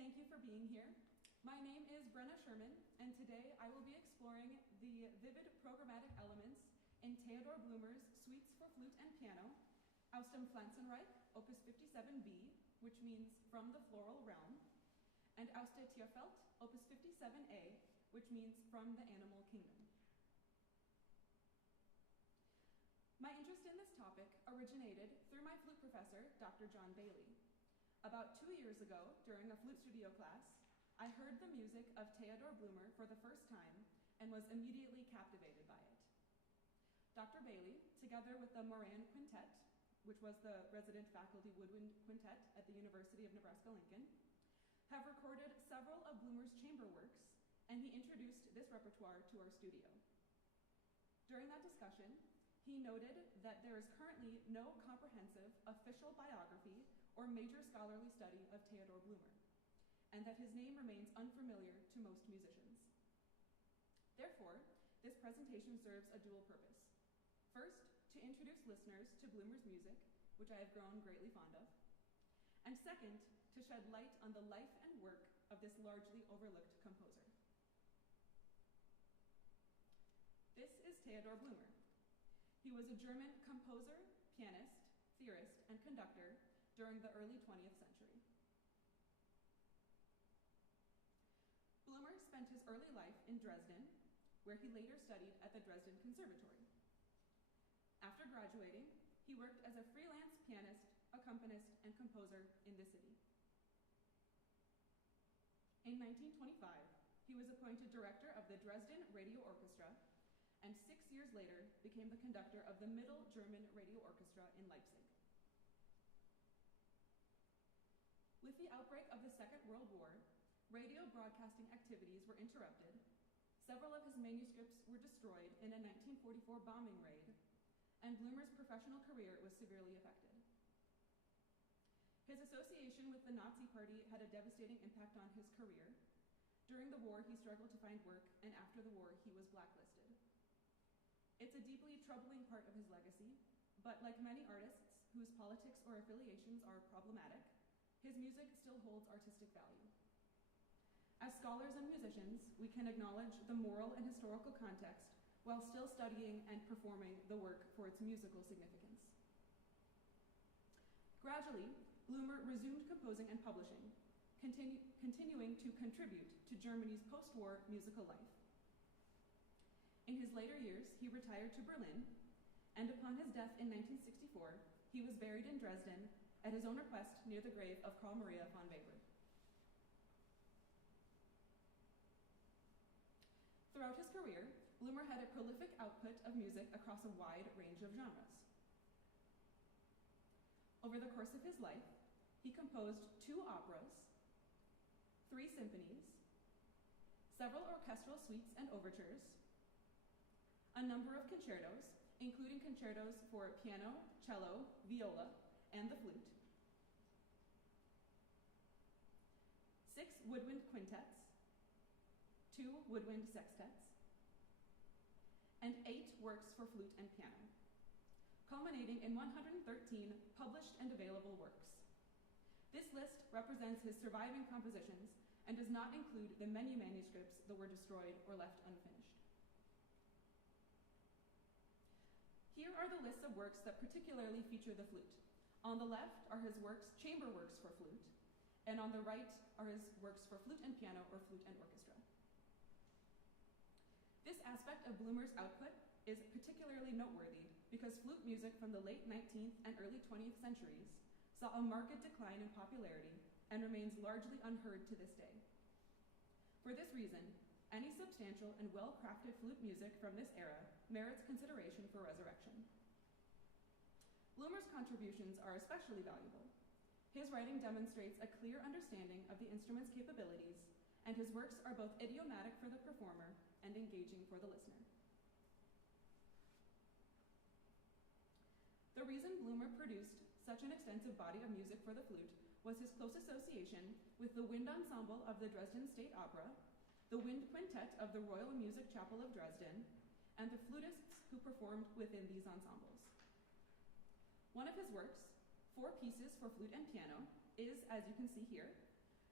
thank you for being here. My name is Brenna Sherman, and today I will be exploring the vivid programmatic elements in Theodor Blumer's Suites for Flute and Piano, Aus dem Pflanzenreich, Opus 57b, which means From the Floral Realm, and Aus der Tierwelt, Opus 57a, which means From the Animal Kingdom. My interest in this topic originated through my flute professor, Dr. John Bailey. About 2 years ago, during a flute studio class, I heard the music of Theodor Blumer for the first time and was immediately captivated by it. Dr. Bailey, together with the Moran Quintet, which was the resident faculty woodwind quintet at the University of Nebraska-Lincoln, have recorded several of Blumer's chamber works, and he introduced this repertoire to our studio. During that discussion, he noted that there is currently no comprehensive official biography or major scholarly study of Theodor Blumer, and that his name remains unfamiliar to most musicians. Therefore, this presentation serves a dual purpose. First, to introduce listeners to Blumer's music, which I have grown greatly fond of, and second, to shed light on the life and work of this largely overlooked composer. This is Theodor Blumer. He was a German composer, pianist, theorist, and conductor during the early 20th century. Blumer spent his early life in Dresden, where he later studied at the Dresden Conservatory. After graduating, he worked as a freelance pianist, accompanist, and composer in the city. In 1925, he was appointed director of the Dresden Radio Orchestra, and 6 years later became the conductor of the Middle German Radio Orchestra in Leipzig. With the outbreak of the Second World War, radio broadcasting activities were interrupted, several of his manuscripts were destroyed in a 1944 bombing raid, and Blumer's professional career was severely affected. His association with the Nazi Party had a devastating impact on his career. During the war, he struggled to find work, and after the war, he was blacklisted. It's a deeply troubling part of his legacy, but like many artists whose politics or affiliations are problematic, his music still holds artistic value. As scholars and musicians, we can acknowledge the moral and historical context while still studying and performing the work for its musical significance. Gradually, Blumer resumed composing and publishing, continuing to contribute to Germany's post-war musical life. In his later years, he retired to Berlin, and upon his death in 1964, he was buried in Dresden at his own request near the grave of Carl Maria von Weber. Throughout his career, Blumer had a prolific output of music across a wide range of genres. Over the course of his life, he composed 2 operas, 3 symphonies, several orchestral suites and overtures, a number of concertos, including concertos for piano, cello, viola, and the flute, 6 woodwind quintets, 2 woodwind sextets, and 8 works for flute and piano, culminating in 113 published and available works. This list represents his surviving compositions and does not include the many manuscripts that were destroyed or left unfinished. Here are the lists of works that particularly feature the flute. On the left are his works, chamber works for flute, and on the right are his works for flute and piano or flute and orchestra. This aspect of Blumer's output is particularly noteworthy because flute music from the late 19th and early 20th centuries saw a marked decline in popularity and remains largely unheard to this day. For this reason, any substantial and well-crafted flute music from this era merits consideration for resurrection. Blumer's contributions are especially valuable. His writing demonstrates a clear understanding of the instrument's capabilities, and his works are both idiomatic for the performer and engaging for the listener. The reason Blumer produced such an extensive body of music for the flute was his close association with the wind ensemble of the Dresden State Opera, the wind quintet of the Royal Music Chapel of Dresden, and the flutists who performed within these ensembles. One of his works, 4 pieces for flute and piano, is, as you can see here,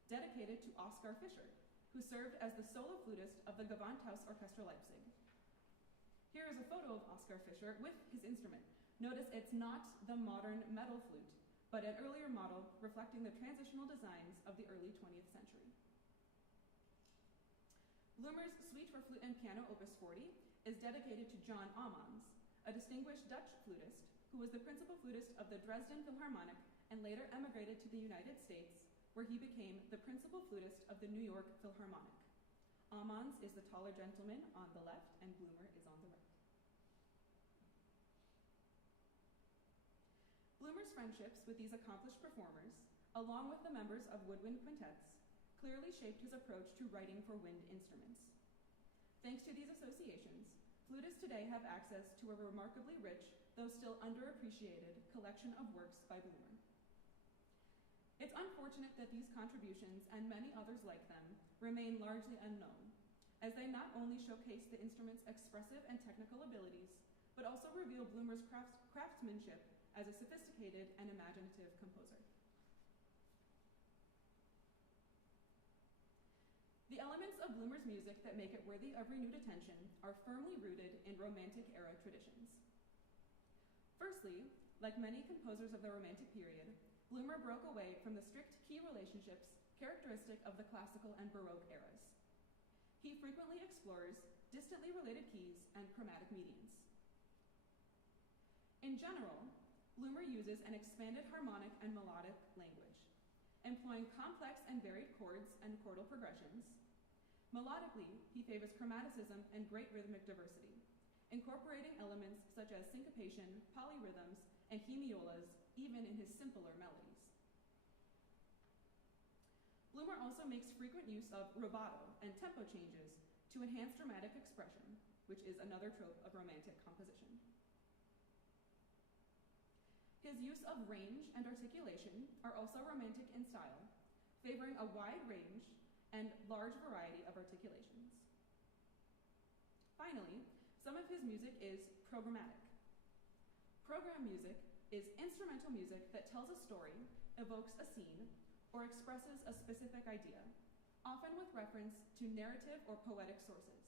dedicated to Oskar Fischer, who served as the solo flutist of the Gewandhaus Orchestra Leipzig. Here is a photo of Oskar Fischer with his instrument. Notice it's not the modern metal flute, but an earlier model reflecting the transitional designs of the early 20th century. Bloomer's Suite for Flute and Piano, Opus 40, is dedicated to John Aumans, a distinguished Dutch flutist who was the principal flutist of the Dresden Philharmonic and later emigrated to the United States, where he became the principal flutist of the New York Philharmonic. Aumans is the taller gentleman on the left, and Bloomer is on the right. Bloomer's friendships with these accomplished performers, along with the members of woodwind quintets, clearly shaped his approach to writing for wind instruments. Thanks to these associations, flutists today have access to a remarkably rich, though still underappreciated, collection of works by Bloomer. It's unfortunate that these contributions, and many others like them, remain largely unknown, as they not only showcase the instrument's expressive and technical abilities, but also reveal Bloomer's craftsmanship as a sophisticated and imaginative composer. The elements of Bloomer's music that make it worthy of renewed attention are firmly rooted in Romantic-era traditions. Firstly, like many composers of the Romantic period, Bloomer broke away from the strict key relationships characteristic of the Classical and Baroque eras. He frequently explores distantly related keys and chromatic mediums. In general, Bloomer uses an expanded harmonic and melodic language, employing complex and varied chords and chordal progressions. Melodically, he favors chromaticism and great rhythmic diversity, incorporating elements such as syncopation, polyrhythms, and hemiolas, even in his simpler melodies. Bloomer also makes frequent use of rubato and tempo changes to enhance dramatic expression, which is another trope of Romantic composition. His use of range and articulation are also Romantic in style, favoring a wide range and large variety of articulations. Finally, some of his music is programmatic. Program music is instrumental music that tells a story, evokes a scene, or expresses a specific idea, often with reference to narrative or poetic sources.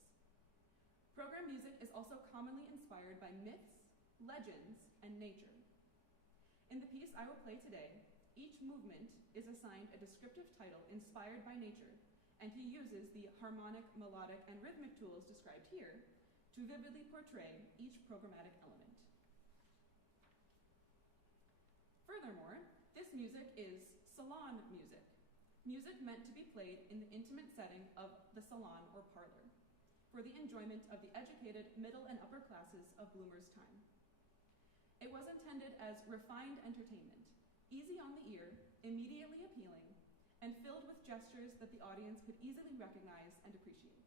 Program music is also commonly inspired by myths, legends, and nature. In the piece I will play today, each movement is assigned a descriptive title inspired by nature, and he uses the harmonic, melodic, and rhythmic tools described here to vividly portray each programmatic element. Furthermore, this music is salon music, music meant to be played in the intimate setting of the salon or parlor, for the enjoyment of the educated middle and upper classes of Bloomer's time. It was intended as refined entertainment, easy on the ear, immediately appealing, and filled with gestures that the audience could easily recognize and appreciate.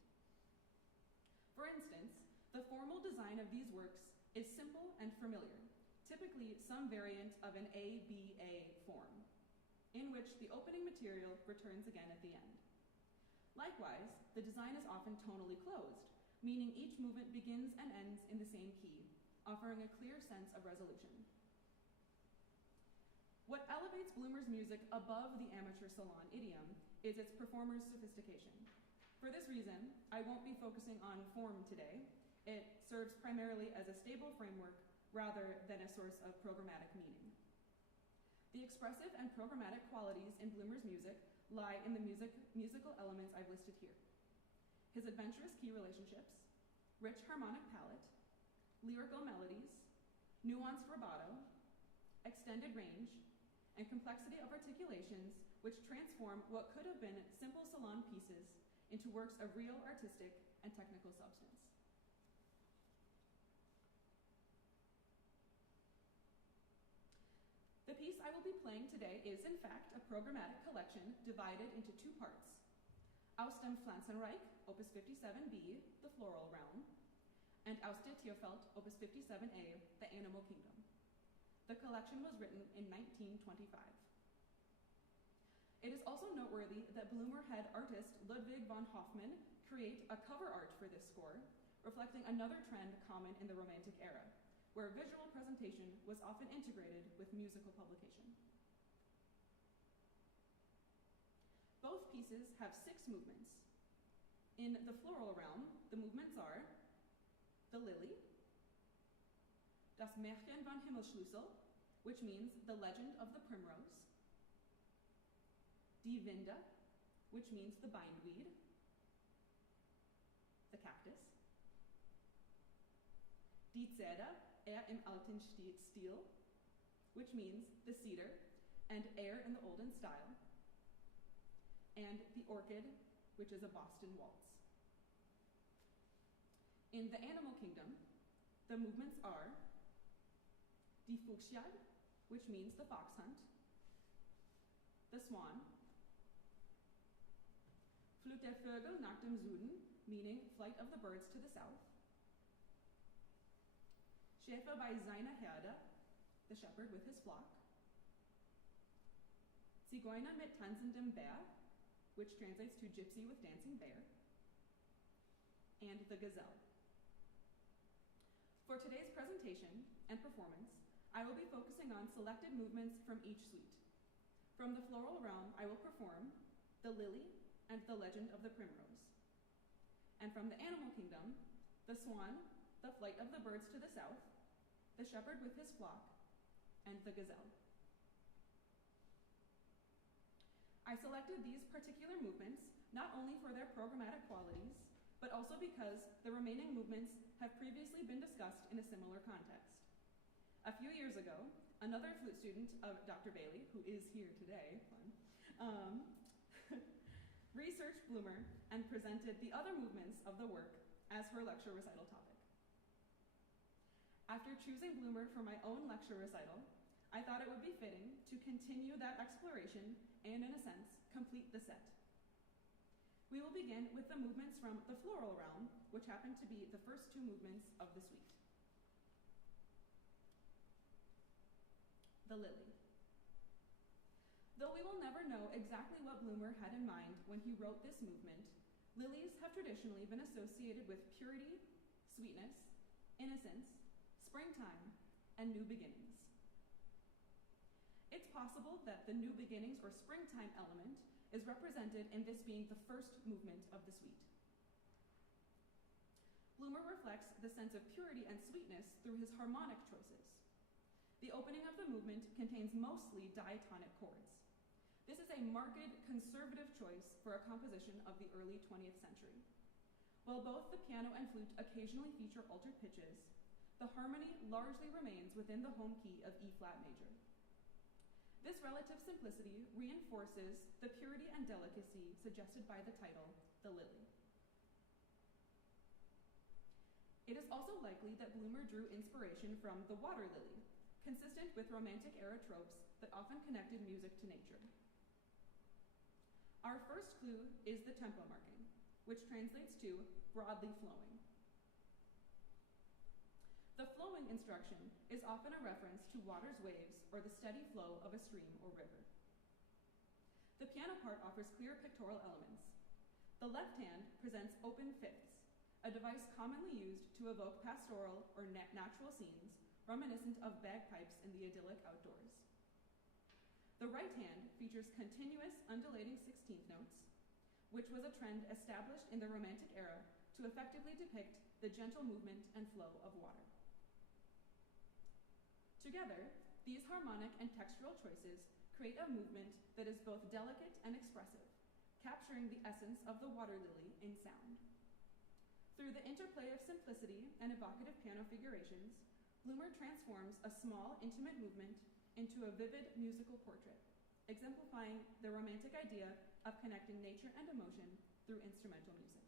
For instance, the formal design of these works is simple and familiar, typically some variant of an ABA form, in which the opening material returns again at the end. Likewise, the design is often tonally closed, meaning each movement begins and ends in the same key, offering a clear sense of resolution. What elevates Bloomer's music above the amateur salon idiom is its performer's sophistication. For this reason, I won't be focusing on form today. It serves primarily as a stable framework rather than a source of programmatic meaning. The expressive and programmatic qualities in Bloomer's music lie in the musical elements I've listed here. His adventurous key relationships, rich harmonic palette, lyrical melodies, nuanced rubato, extended range, and complexity of articulations which transform what could have been simple salon pieces into works of real artistic and technical substance. The piece I will be playing today is, in fact, a programmatic collection divided into two parts: Aus dem Pflanzenreich, Opus 57b, the Floral Realm, and Aus der Tierwelt, Opus 57a, the Animal Kingdom. The collection was written in 1925. It is also noteworthy that Bloomer had artist Ludwig von Hofmann create a cover art for this score, reflecting another trend common in the Romantic era, where visual presentation was often integrated with musical publication. Both Both pieces have 6 movements. In the floral realm, the movements are the lily, das Märchen von Himmelsschlüssel, which means the legend of the primrose, die Winde, which means the bindweed, the cactus, die Zeder, im alten Stil, which means the cedar, and in the olden style, and the orchid, which is a Boston waltz. In the animal kingdom, the movements are die Fuchsjagd, which means the fox hunt, the swan, Flug der Vögel nach dem Süden, meaning flight of the birds to the south, Schäfer bei seiner Herde, the shepherd with his flock, Zigeuner mit tanzendem Bär, which translates to gypsy with dancing bear, and the gazelle. For today's presentation and performance, I will be focusing on selected movements from each suite. From the floral realm, I will perform the lily and the legend of the primrose. And from the animal kingdom, the swan, the flight of the birds to the south, the shepherd with his flock, and the gazelle. I selected these particular movements not only for their programmatic qualities, but also because the remaining movements have previously been discussed in a similar context. A few years ago, another flute student of Dr. Bailey, who is here today, researched Bloomer and presented the other movements of the work as her lecture recital topic. After choosing Bloomer for my own lecture recital, I thought it would be fitting to continue that exploration and, in a sense, complete the set. We will begin with the movements from the floral realm, which happen to be the first 2 movements of the suite. The lily. Though we will never know exactly what Bloomer had in mind when he wrote this movement, lilies have traditionally been associated with purity, sweetness, innocence, springtime, and new beginnings. It's possible that the new beginnings or springtime element is represented in this being the first movement of the suite. Bloomer reflects the sense of purity and sweetness through his harmonic choices. The opening of the movement contains mostly diatonic chords. This is a marked conservative choice for a composition of the early 20th century. While both the piano and flute occasionally feature altered pitches, the harmony largely remains within the home key of E-flat major. This relative simplicity reinforces the purity and delicacy suggested by the title, The Lily. It is also likely that Bloomer drew inspiration from the water lily, consistent with Romantic era tropes that often connected music to nature. Our first clue is the tempo marking, which translates to broadly flowing. The flowing instruction is often a reference to water's waves or the steady flow of a stream or river. The piano part offers clear pictorial elements. The left hand presents open fifths, a device commonly used to evoke pastoral or natural scenes reminiscent of bagpipes in the idyllic outdoors. The right hand features continuous undulating 16th notes, which was a trend established in the Romantic era to effectively depict the gentle movement and flow of water. Together, these harmonic and textural choices create a movement that is both delicate and expressive, capturing the essence of the water lily in sound. Through the interplay of simplicity and evocative piano figurations, Bloomer transforms a small, intimate movement into a vivid musical portrait, exemplifying the romantic idea of connecting nature and emotion through instrumental music.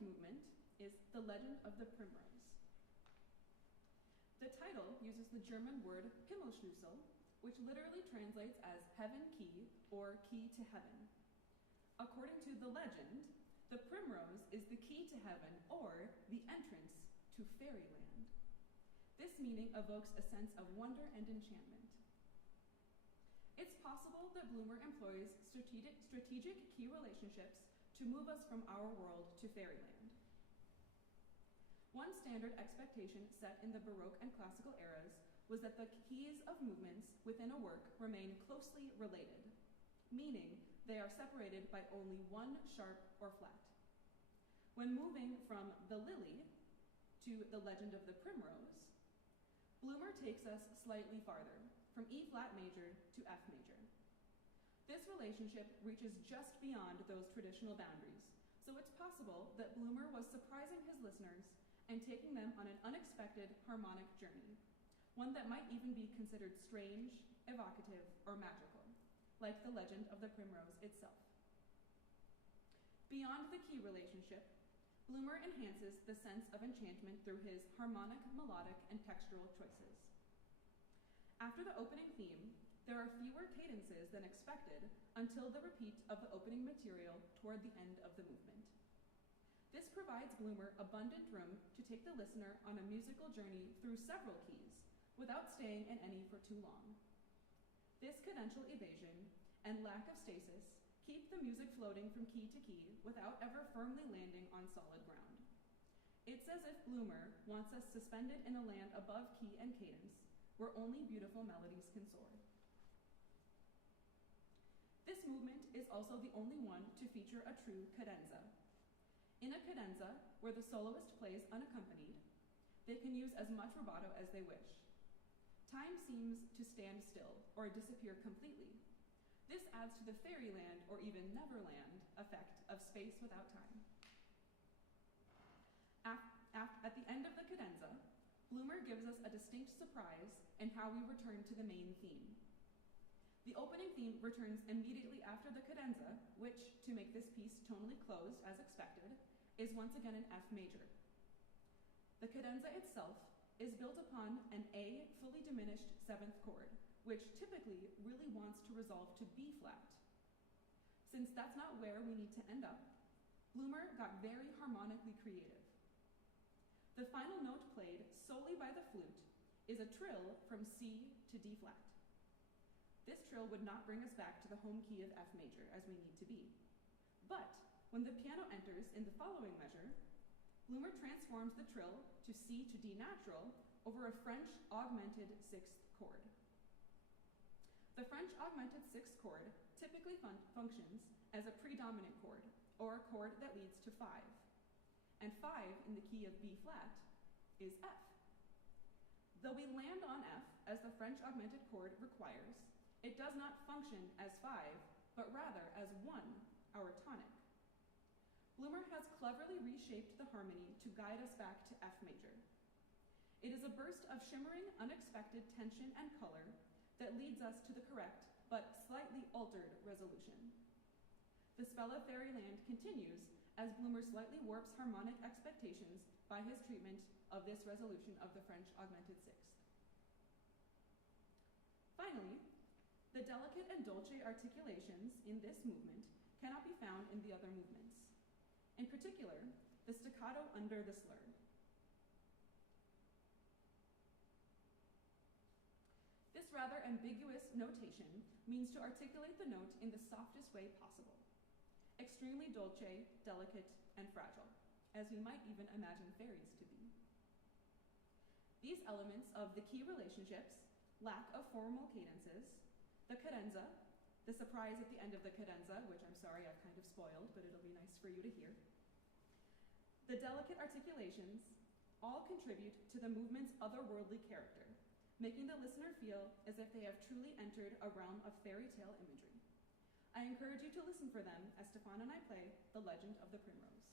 movement is The Legend of the Primrose. The title uses the German word Himmelschlüssel, which literally translates as heaven key or key to heaven. According to the legend, the primrose is the key to heaven or the entrance to fairyland. This meaning evokes a sense of wonder and enchantment. It's possible that Bloomer employs strategic key relationships to move us from our world to fairyland. One standard expectation set in the Baroque and Classical eras was that the keys of movements within a work remain closely related, meaning they are separated by only one sharp or flat. When moving from The Lily to The Legend of the Primrose, Bloomer takes us slightly farther, from E flat major to F major. This relationship reaches just beyond those traditional boundaries, so it's possible that Bloomer was surprising his listeners and taking them on an unexpected harmonic journey, one that might even be considered strange, evocative, or magical, like The Legend of the Primrose itself. Beyond the key relationship, Bloomer enhances the sense of enchantment through his harmonic, melodic, and textural choices. After the opening theme, there are fewer cadences than expected until the repeat of the opening material toward the end of the movement. This provides Bloomer abundant room to take the listener on a musical journey through several keys without staying in any for too long. This cadential evasion and lack of stasis keep the music floating from key to key without ever firmly landing on solid ground. It's as if Bloomer wants us suspended in a land above key and cadence, where only beautiful melodies can soar. This movement is also the only one to feature a true cadenza. In a cadenza, where the soloist plays unaccompanied, they can use as much rubato as they wish. Time seems to stand still or disappear completely. This adds to the fairyland or even neverland effect of space without time. At the end of the cadenza, Bloomer gives us a distinct surprise in how we return to the main theme. The opening theme returns immediately after the cadenza, which, to make this piece tonally closed as expected, is once again in F major. The cadenza itself is built upon an A fully diminished seventh chord, which typically really wants to resolve to B flat. Since that's not where we need to end up, Bloomer got very harmonically creative. The final note played solely by the flute is a trill from C to D flat. This trill would not bring us back to the home key of F major as we need to be. But when the piano enters in the following measure, Bloomer transforms the trill to C to D natural over a French augmented sixth chord. The French augmented sixth chord typically functions as a predominant chord, or a chord that leads to 5. And 5 in the key of B flat is F. Though we land on F as the French augmented chord requires, it does not function as 5, but rather as 1, our tonic. Bloomer has cleverly reshaped the harmony to guide us back to F major. It is a burst of shimmering, unexpected tension and color that leads us to the correct, but slightly altered resolution. The spell of fairyland continues as Bloomer slightly warps harmonic expectations by his treatment of this resolution of the French augmented sixth. Finally, the delicate and dolce articulations in this movement cannot be found in the other movements. In particular, the staccato under the slur. This rather ambiguous notation means to articulate the note in the softest way possible. Extremely dolce, delicate, and fragile, as we might even imagine fairies to be. These elements of the key relationships, lack of formal cadences, the cadenza, the surprise at the end of the cadenza, which I'm sorry I've kind of spoiled, but it'll be nice for you to hear, the delicate articulations all contribute to the movement's otherworldly character, making the listener feel as if they have truly entered a realm of fairy tale imagery. I encourage you to listen for them as Stefan and I play The Legend of the Primrose.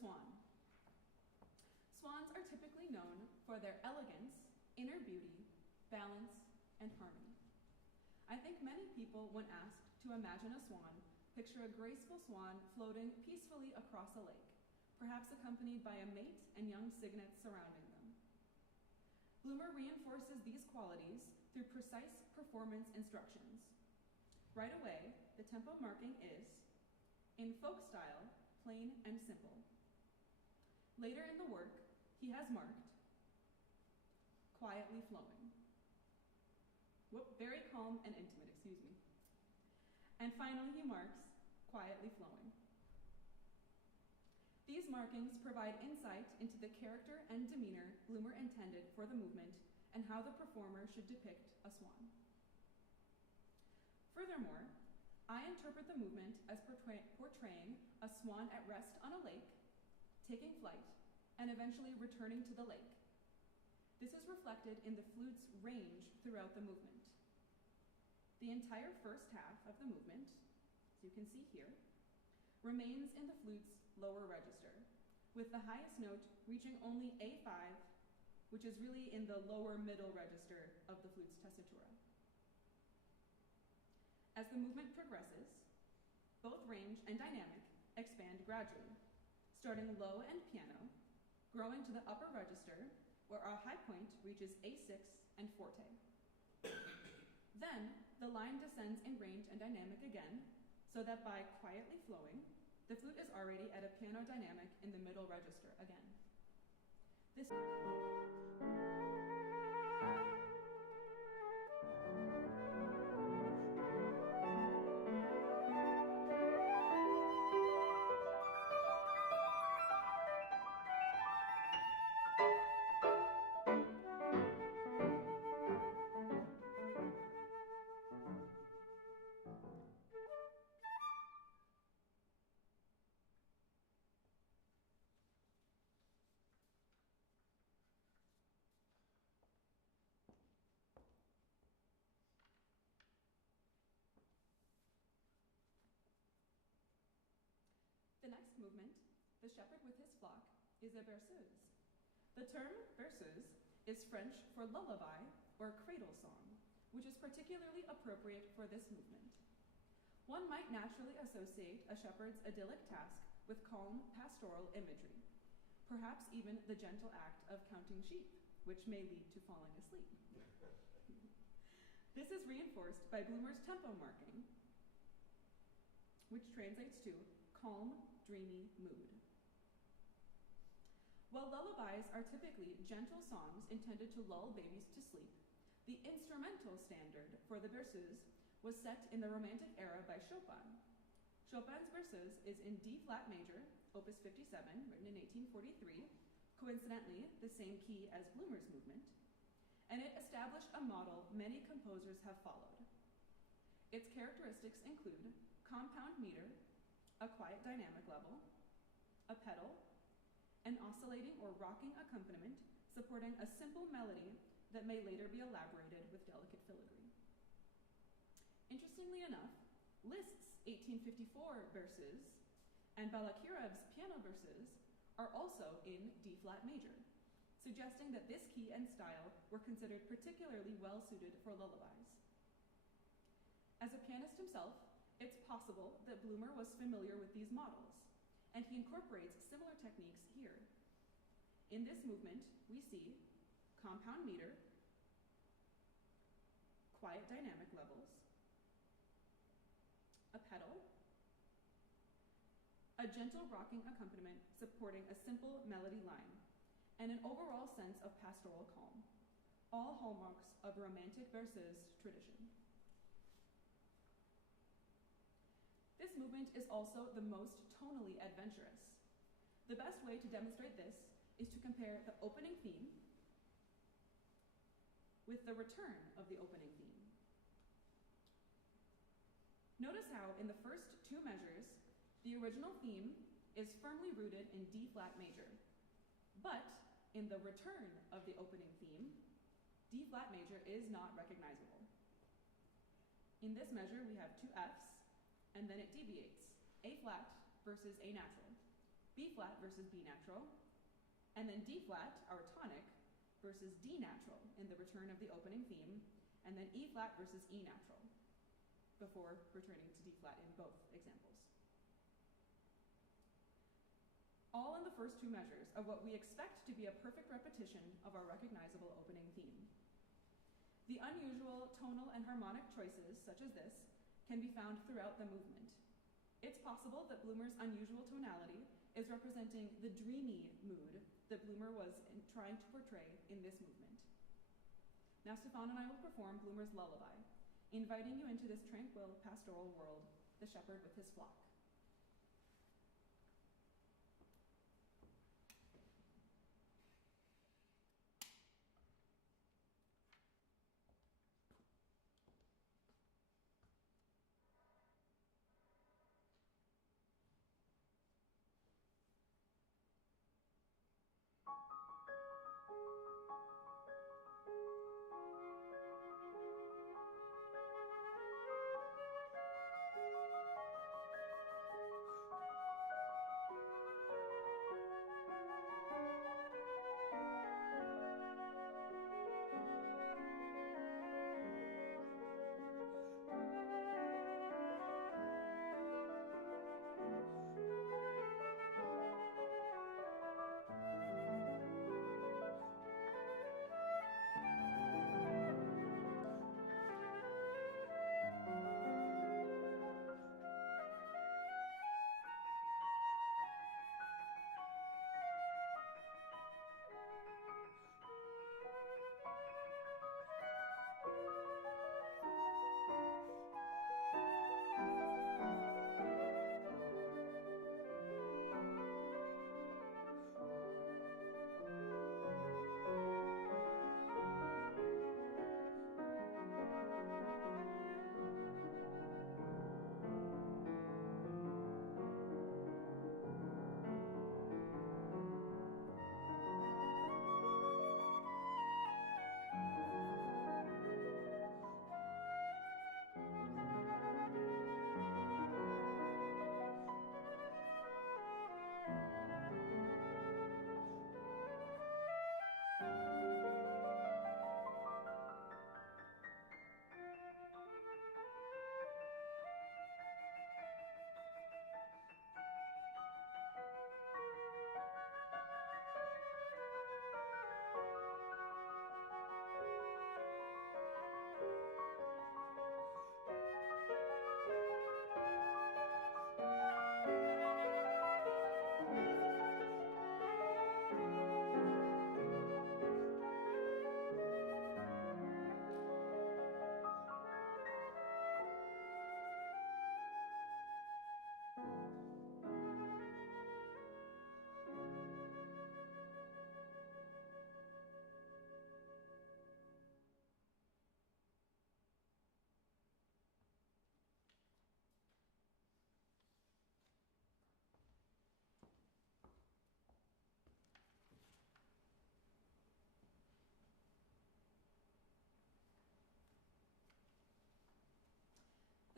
swan. Swans are typically known for their elegance, inner beauty, balance, and harmony. I think many people, when asked to imagine a swan, picture a graceful swan floating peacefully across a lake, perhaps accompanied by a mate and young cygnets surrounding them. Bloomer reinforces these qualities through precise performance instructions. Right away, the tempo marking is, in folk style, plain and simple. Later in the work, he has marked, quietly flowing. Very calm and intimate, excuse me. And finally, he marks, quietly flowing. These markings provide insight into the character and demeanor Bloomer intended for the movement and how the performer should depict a swan. Furthermore, I interpret the movement as portraying a swan at rest on a lake, taking flight, and eventually returning to the lake. This is reflected in the flute's range throughout the movement. The entire first half of the movement, as you can see here, remains in the flute's lower register, with the highest note reaching only A5, which is really in the lower middle register of the flute's tessitura. As the movement progresses, both range and dynamic expand gradually, starting low and piano, growing to the upper register, where our high point reaches A6 and forte. Then, the line descends in range and dynamic again, so that by quietly flowing, the flute is already at a piano dynamic in the middle register again. This next movement, The Shepherd with His Flock, is a berceuse. The term berceuse is French for lullaby or cradle song, which is particularly appropriate for this movement. One might naturally associate a shepherd's idyllic task with calm pastoral imagery, perhaps even the gentle act of counting sheep, which may lead to falling asleep. This is reinforced by Bloomer's tempo marking, which translates to calm, dreamy mood. While lullabies are typically gentle songs intended to lull babies to sleep, the instrumental standard for the berceuse was set in the Romantic era by Chopin. Chopin's berceuse is in D-flat major, opus 57, written in 1843, coincidentally the same key as Bloomer's movement, and it established a model many composers have followed. Its characteristics include compound meter, a quiet dynamic level, a pedal, an oscillating or rocking accompaniment supporting a simple melody that may later be elaborated with delicate filigree. Interestingly enough, Liszt's 1854 berceuse and Balakirov's piano berceuse are also in D-flat major, suggesting that this key and style were considered particularly well-suited for lullabies. As a pianist himself, it's possible that Bloomer was familiar with these models, and he incorporates similar techniques here. In this movement, we see compound meter, quiet dynamic levels, a pedal, a gentle rocking accompaniment supporting a simple melody line, and an overall sense of pastoral calm, all hallmarks of Romantic berceuse tradition. This movement is also the most tonally adventurous. The best way to demonstrate this is to compare the opening theme with the return of the opening theme. Notice how in the first two measures, the original theme is firmly rooted in D-flat major, but in the return of the opening theme, D-flat major is not recognizable. In this measure, we have two Fs, and then it deviates, A flat versus A natural, B flat versus B natural, and then D flat, our tonic, versus D natural in the return of the opening theme, and then E flat versus E natural, before returning to D flat in both examples. All in the first two measures of what we expect to be a perfect repetition of our recognizable opening theme. The unusual tonal and harmonic choices, such as this, can be found throughout the movement. It's possible that Bloomer's unusual tonality is representing the dreamy mood that Bloomer was trying to portray in this movement. Now Stefan and I will perform Bloomer's lullaby, inviting you into this tranquil pastoral world, the shepherd with his flock.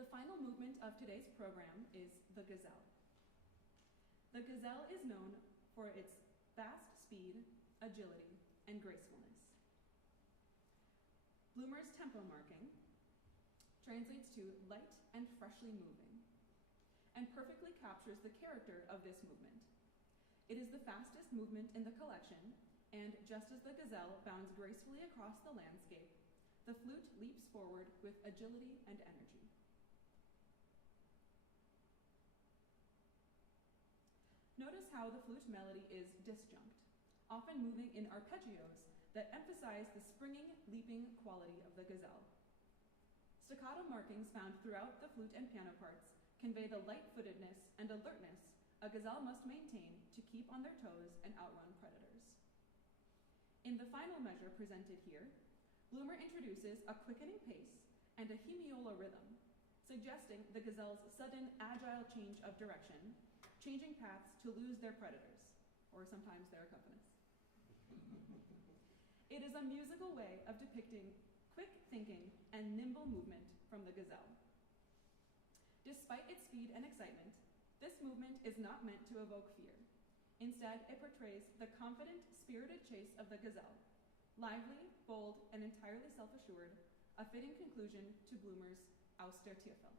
The final movement of today's program is the gazelle. The gazelle is known for its fast speed, agility, and gracefulness. Bloomer's tempo marking translates to light and freshly moving, and perfectly captures the character of this movement. It is the fastest movement in the collection, and just as the gazelle bounds gracefully across the landscape, the flute leaps forward with agility and energy. Notice how the flute melody is disjunct, often moving in arpeggios that emphasize the springing, leaping quality of the gazelle. Staccato markings found throughout the flute and piano parts convey the light-footedness and alertness a gazelle must maintain to keep on their toes and outrun predators. In the final measure presented here, Bloomer introduces a quickening pace and a hemiola rhythm, suggesting the gazelle's sudden, agile change of direction, changing paths to lose their predators, or sometimes their accompanist. It is a musical way of depicting quick thinking and nimble movement from the gazelle. Despite its speed and excitement, this movement is not meant to evoke fear, Instead, it portrays the confident, spirited chase of the gazelle. Lively, bold, and entirely self-assured, a fitting conclusion to Bloomer's Aus der Tierwelt.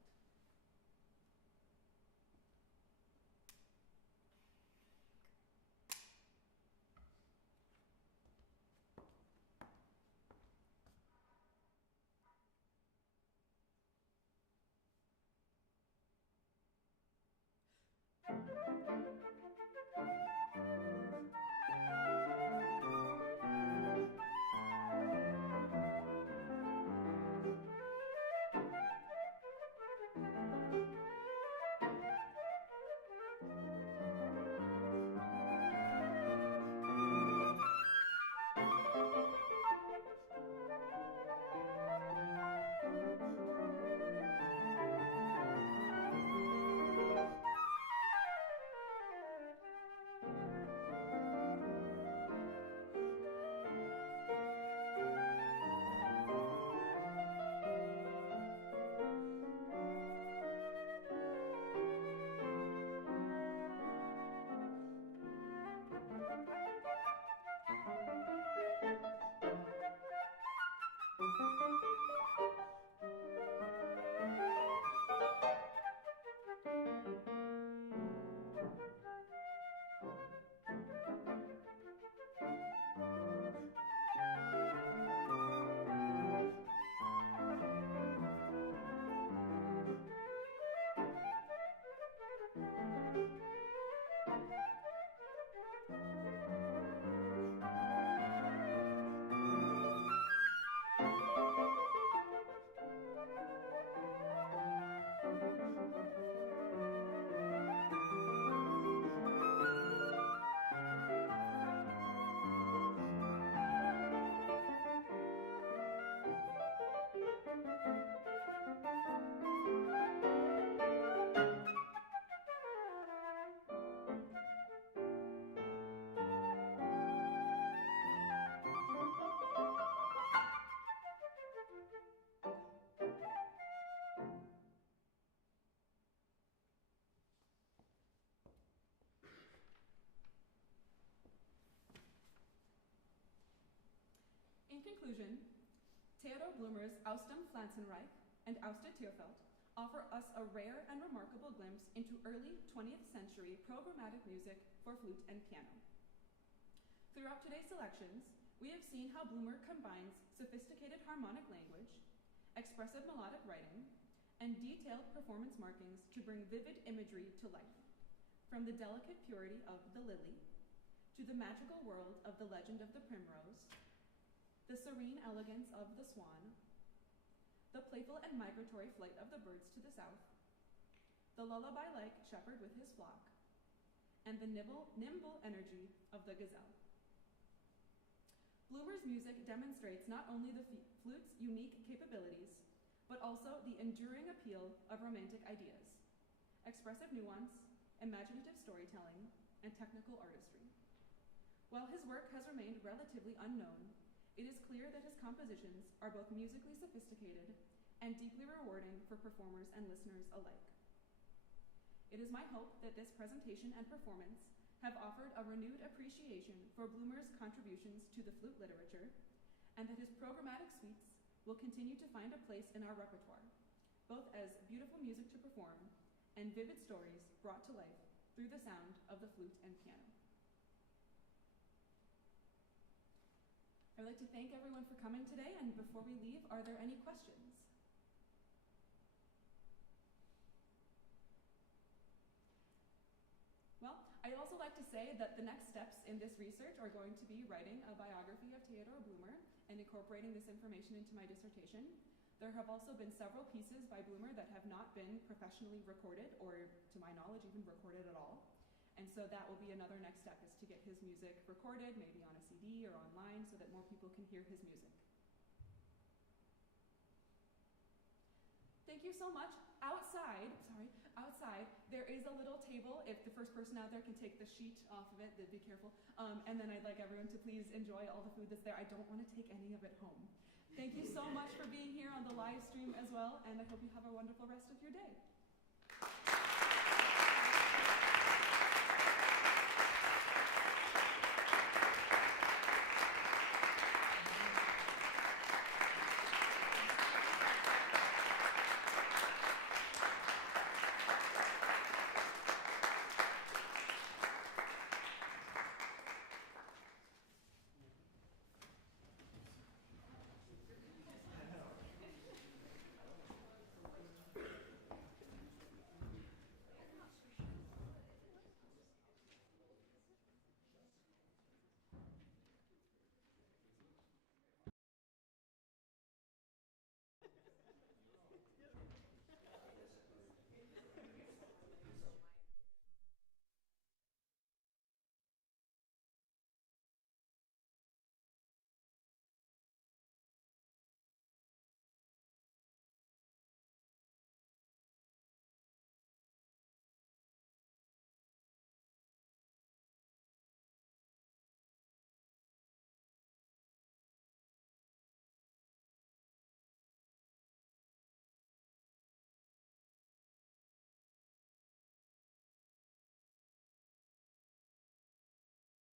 In conclusion, Theodor Bloomer's Aus dem Pflanzenreich and Aus der Tierwelt offer us a rare and remarkable glimpse into early 20th century programmatic music for flute and piano. Throughout today's selections, we have seen how Bloomer combines sophisticated harmonic language, expressive melodic writing, and detailed performance markings to bring vivid imagery to life, from the delicate purity of the lily to the magical world of the legend of the primrose, the serene elegance of the swan, the playful and migratory flight of the birds to the south, the lullaby-like shepherd with his flock, and the nimble energy of the gazelle. Bloomer's music demonstrates not only the flute's unique capabilities, but also the enduring appeal of romantic ideas, expressive nuance, imaginative storytelling, and technical artistry. While his work has remained relatively unknown, it is clear that his compositions are both musically sophisticated and deeply rewarding for performers and listeners alike. It is my hope that this presentation and performance have offered a renewed appreciation for Bloomer's contributions to the flute literature, and that his programmatic suites will continue to find a place in our repertoire, both as beautiful music to perform and vivid stories brought to life through the sound of the flute and piano. I'd like to thank everyone for coming today, and before we leave, are there any questions? Well, I'd also like to say that the next steps in this research are going to be writing a biography of Theodor Bloomer and incorporating this information into my dissertation. There have also been several pieces by Bloomer that have not been professionally recorded, or to my knowledge, even recorded at all. And so that will be another next step, is to get his music recorded, maybe on a CD or online, so that more people can hear his music. Thank you so much. Outside, there is a little table. If the first person out there can take the sheet off of it, then be careful. And then I'd like everyone to please enjoy all the food that's there. I don't want to take any of it home. Thank you so much for being here on the live stream as well, and I hope you have a wonderful rest of your day.